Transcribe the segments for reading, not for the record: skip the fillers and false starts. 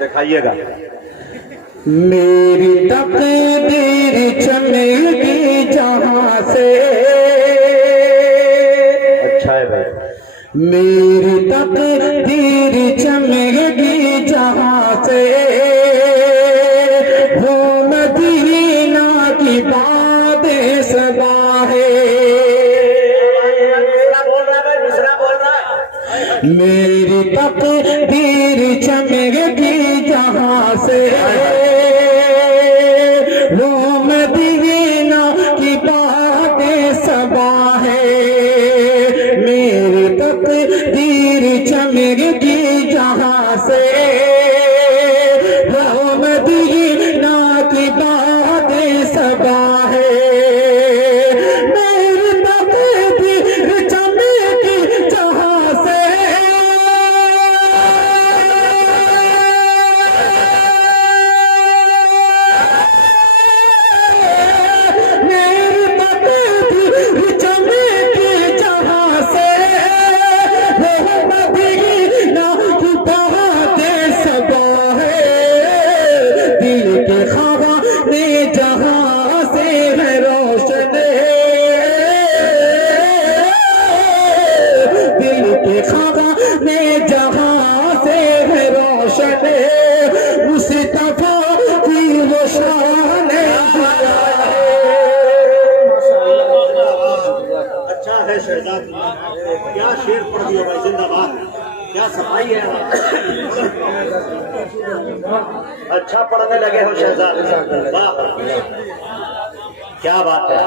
दिखाइएगा। मेरी तकदीर चलेगी जहां से। अच्छा है भाई। मेरी तकदीर चलेगी जहां से, वो मदीना की बातें सदा है। मेरी तकदीर चमकेगी जहां से, वो मदीना की बातें सबा है। मेरी तकदीर चमकेगी जहां से, वो मदीना की बातें सबा है। अच्छा है शहजाद, क्या शेर पढ़ दिया भाई, जिंदाबाद, क्या सफाई है। अच्छा पढ़ने लगे हो शहजाद, वाह क्या बात है।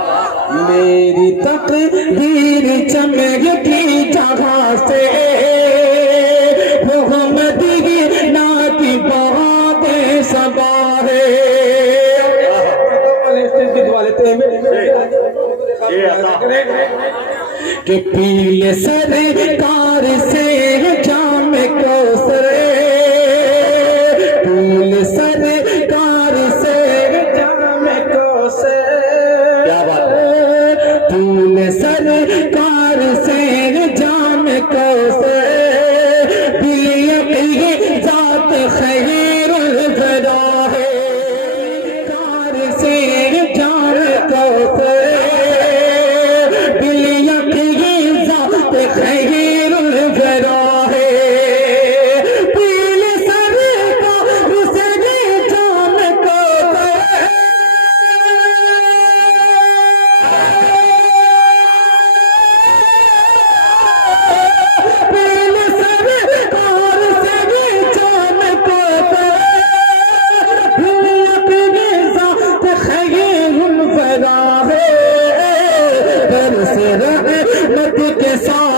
मेरी तकदीर चमकेगी जहां से, वो मदीना की बातें सबा है। कि पीले सरकार से जाम कौसर, पीले सरकार से जाम कौसर। क्या बात है। पीले सरकार से जाम कौसर, बिलिए जात खैरुल वरा है। कार से जाम कौसर, खैरुल वरा है। पीले सरकार से जाम कौसर, पीले सरकार से जाम कौसर, खैरुल वरा है। बरस रहमत के साथ